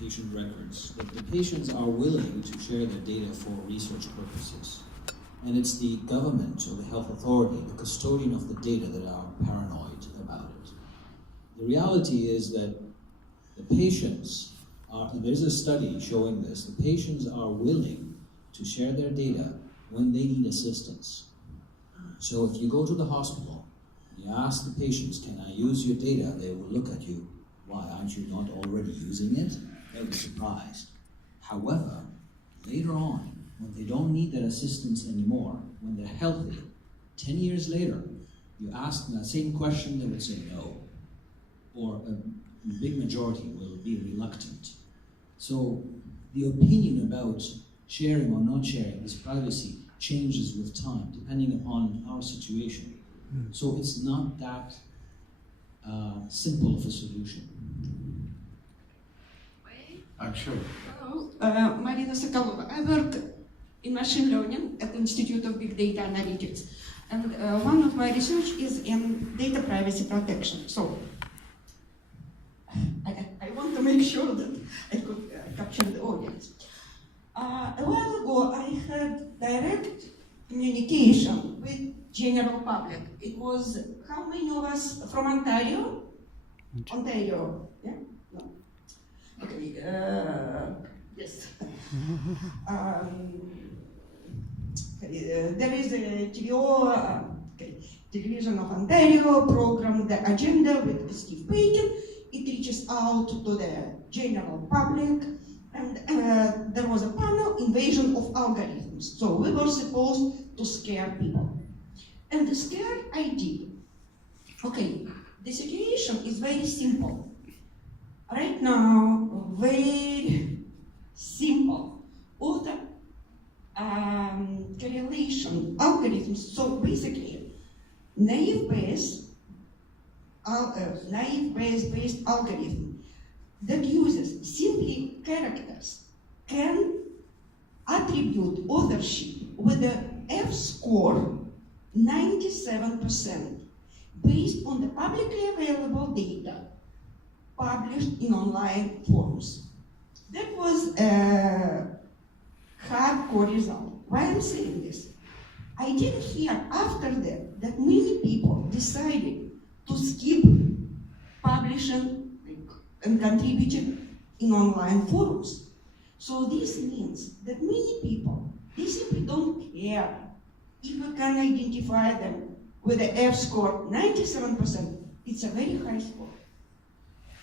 patient records, that the patients are willing to share their data for research purposes. And it's the government or the health authority, the custodian of the data, that are paranoid about it. The reality is that the patients are, and there's a study showing this, the patients are willing to share their data when they need assistance. So if you go to the hospital, you ask the patients, can I use your data? They will look at you. Why, aren't you not already using it? They'll be surprised. However, later on, when they don't need that assistance anymore, when they're healthy, 10 years later, you ask them that same question, they would say no. Or a big majority will be reluctant. So the opinion about sharing or not sharing this privacy changes with time, depending upon our situation. So it's not that simple of a solution. I'm sure. Hello, Marina Sokolova. I work in machine learning at the Institute of Big Data Analytics. And one of my research is in data privacy protection. So I want to make sure that I could capture the audience. A while ago, I had direct communication with general public. It was, how many of us from Ontario? Ontario, yeah? No. Okay, yes. There is a Television of Ontario program, The Agenda with Steve Payton. It reaches out to the general public, and there was a panel, Invasion of Algorithms. So we were supposed to scare people. And the scare I did. Okay, the situation is very simple. Right now, very simple. All the correlation algorithms, so basically, naive-based algorithm that uses simply characters can attribute authorship with a F-score 97% based on the publicly available data published in online forums. That was a hardcore result. Why I'm saying this? I didn't hear after that many people decided to skip publishing and contributing in online forums. So this means that many people, they simply don't care if we can identify them with the F-score 97%. It's a very high score.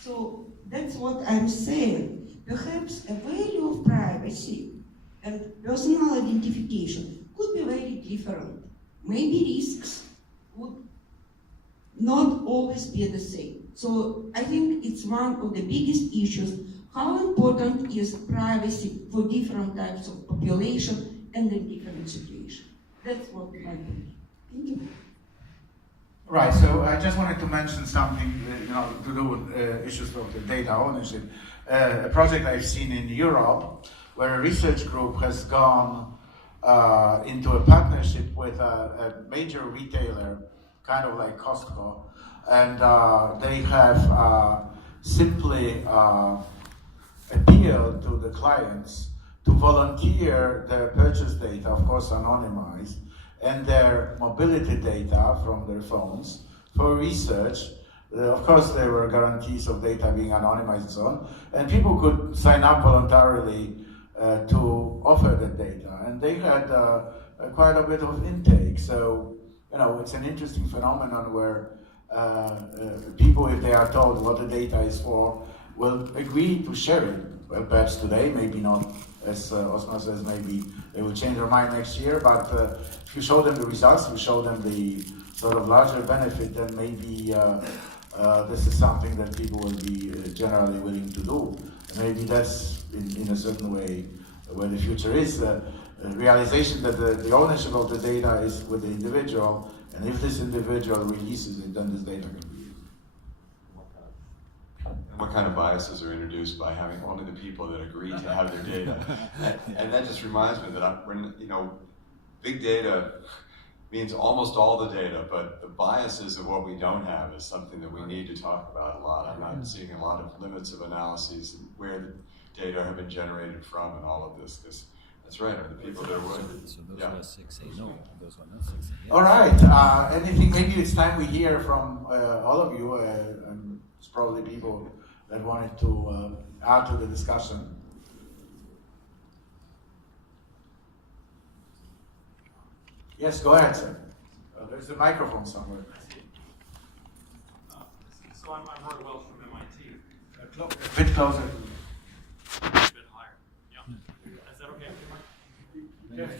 So that's what I'm saying. Perhaps a value of privacy and personal identification could be very different. Maybe risks would not always be the same. So I think it's one of the biggest issues. How important is privacy for different types of population and in different situations? That's what my point. Thank you. Right, so I just wanted to mention something to do with issues of the data ownership. A project I've seen in Europe where a research group has gone into a partnership with a major retailer, kind of like Costco, and they have simply appealed to the clients to volunteer their purchase data, of course anonymized, and their mobility data from their phones for research. Of course, there were guarantees of data being anonymized and so on, and people could sign up voluntarily to offer the data, and they had quite a bit of intake. So, it's an interesting phenomenon where people, if they are told what the data is for, will agree to share it. Well, perhaps today, maybe not, as Osman says, maybe they will change their mind next year, but if you show them the results, you show them the sort of larger benefit, then maybe this is something that people will be generally willing to do. Maybe that's, in a certain way, where the future is. Realization that the ownership of the data is with the individual, and if this individual releases it, then this data can be used. What kind of biases are introduced by having only the people that agree to have their data? And that just reminds me that big data means almost all the data, but the biases of what we don't have is something that we need to talk about a lot. I'm not seeing a lot of limits of analyses where data have been generated from and all of this, because that's right, the people that are willing. So those Yeah. who are sick say no, and those who are not sick say yes. All right. Anything? Maybe it's time we hear from all of you. And it's probably people that wanted to add to the discussion. Yes, go ahead, sir. There's a microphone somewhere. So I'm Roy Welch from MIT. A bit closer. A bit higher. Yeah. Is that okay? Yes.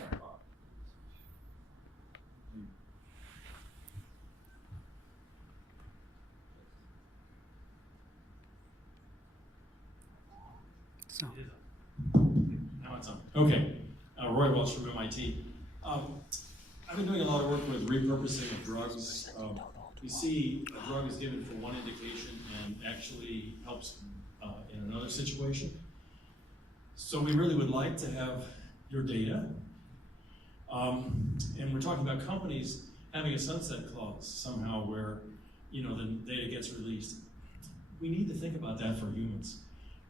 It is on. Now it's on. Okay. Roy Welch from MIT. I've been doing a lot of work with repurposing of drugs. You see, a drug is given for one indication and actually helps in another situation. So we really would like to have your data. And we're talking about companies having a sunset clause somehow where, you know, the data gets released. We need to think about that for humans.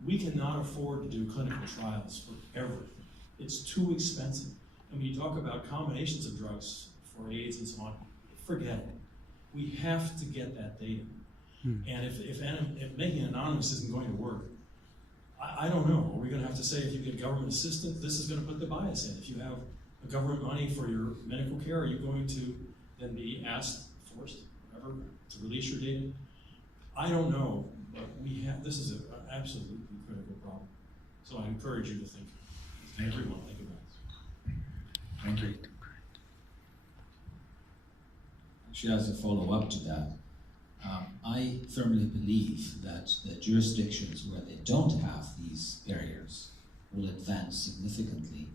We cannot afford to do clinical trials for everything. It's too expensive. And when you talk about combinations of drugs for AIDS and so on, forget it. We have to get that data. And if making it anonymous isn't going to work, I don't know. Are we going to have to say if you get government assistance, this is going to put the bias in? If you have a government money for your medical care, are you going to then be asked, forced, whatever, to release your data? I don't know, but this is an absolutely critical problem. So I encourage you to think. Everyone think about it. Thank you. Actually, as a follow-up to that, I firmly believe that the jurisdictions where they don't have these barriers will advance significantly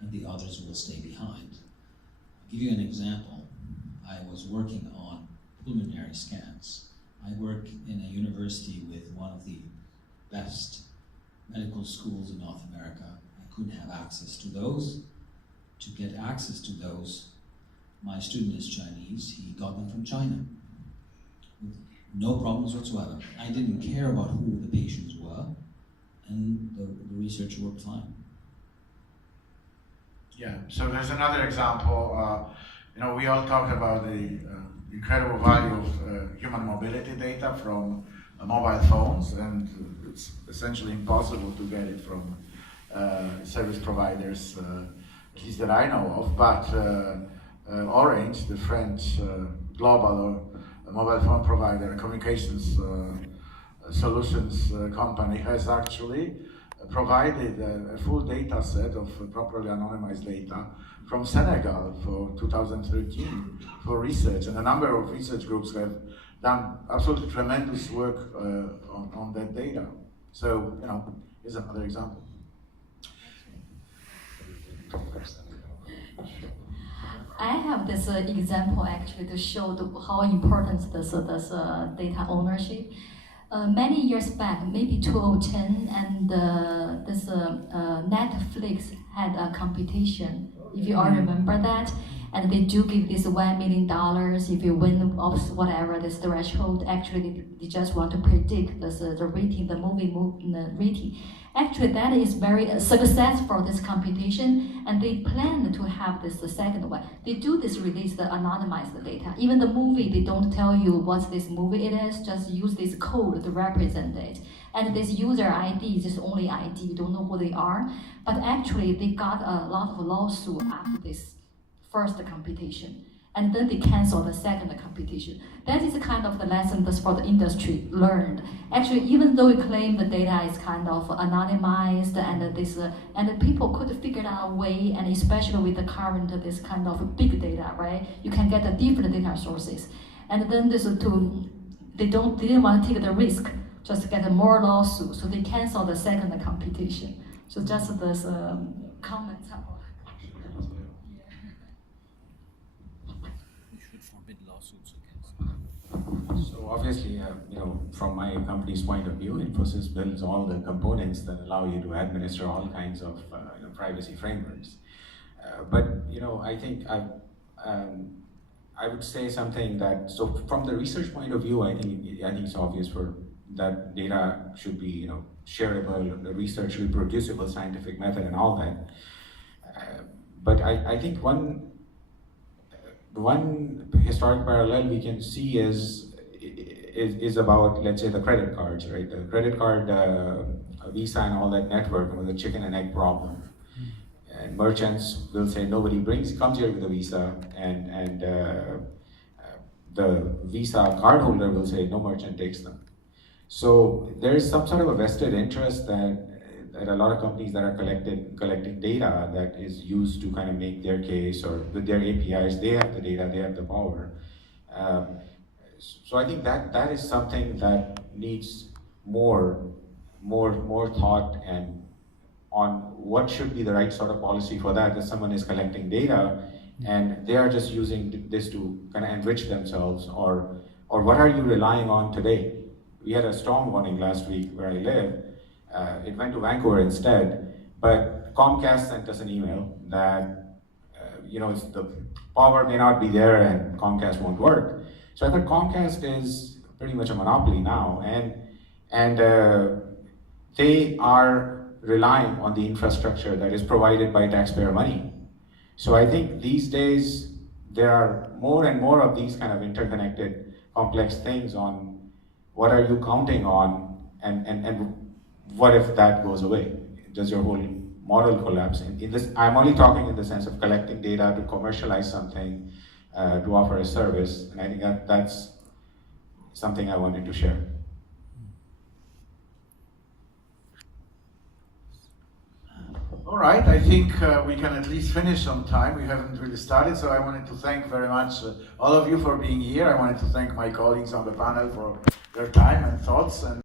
and the others will stay behind. I'll give you an example. I was working on pulmonary scans. I work in a university with one of the best medical schools in North America. I couldn't have access to those. To get access to those, my student is Chinese, he got them from China. With no problems whatsoever. I didn't care about who the patients were, and the research worked fine. Yeah, so there's another example. You know, we all talk about the incredible value of human mobility data from mobile phones, and it's essentially impossible to get it from service providers, at least that I know of, but Orange, the French global mobile phone provider, communications solutions company, has actually provided a full data set of properly anonymized data from Senegal for 2013 for research, and a number of research groups have done absolutely tremendous work on that data. So, you know, here's another example. I have this example actually to show how important this data ownership. Many years back, maybe 2010, and this Netflix had a competition, if you all remember that. And they do give this $1 million if you win of whatever this threshold. Actually, they just want to predict this, the rating, the movie rating. Actually, that is very successful, this competition, and they plan to have this the second one. They do this release the anonymized data. Even the movie, they don't tell you what this movie it is, just use this code to represent it. And this user ID is just only ID, you don't know who they are. But actually, they got a lot of lawsuits after this first competition, and then they cancel the second competition. That is kind of the lesson that's for the industry learned. Actually, even though we claim the data is kind of anonymized and this, and people could figure out a way, and especially with the current this kind of big data, right? You can get the different data sources, and then this they didn't want to take the risk, just get more lawsuits, so they cancel the second competition. So just this comments. So obviously, you know, from my company's point of view, Infosys builds all the components that allow you to administer all kinds of you know, privacy frameworks. But you know, I think I would say something that, so from the research point of view, I think it's obvious for that data should be, you know, shareable, research reproducible scientific method and all that. But I think one historic parallel we can see is about, let's say, the credit cards, right? The credit card, Visa and all that network was a chicken and egg problem. And merchants will say nobody comes here with a Visa, and the Visa cardholder will say no merchant takes them. So there is some sort of a vested interest that a lot of companies that are collecting data that is used to kind of make their case, or with their APIs, they have the data, they have the power. So I think that is something that needs more thought and on what should be the right sort of policy for that someone is collecting data and they are just using this to kind of enrich themselves, or what are you relying on today? We had a storm warning last week where I live. It went to Vancouver instead, but Comcast sent us an email that the power may not be there and Comcast won't work. So I thought Comcast is pretty much a monopoly now, and they are relying on the infrastructure that is provided by taxpayer money. So I think these days there are more and more of these kind of interconnected, complex things on what are you counting on, and what if that goes away? Does your whole model collapse? In this, I'm only talking in the sense of collecting data to commercialize something, to offer a service, and I think that's something I wanted to share. All right, I think we can at least finish on time. We haven't really started, so I wanted to thank very much all of you for being here. I wanted to thank my colleagues on the panel for their time and thoughts. And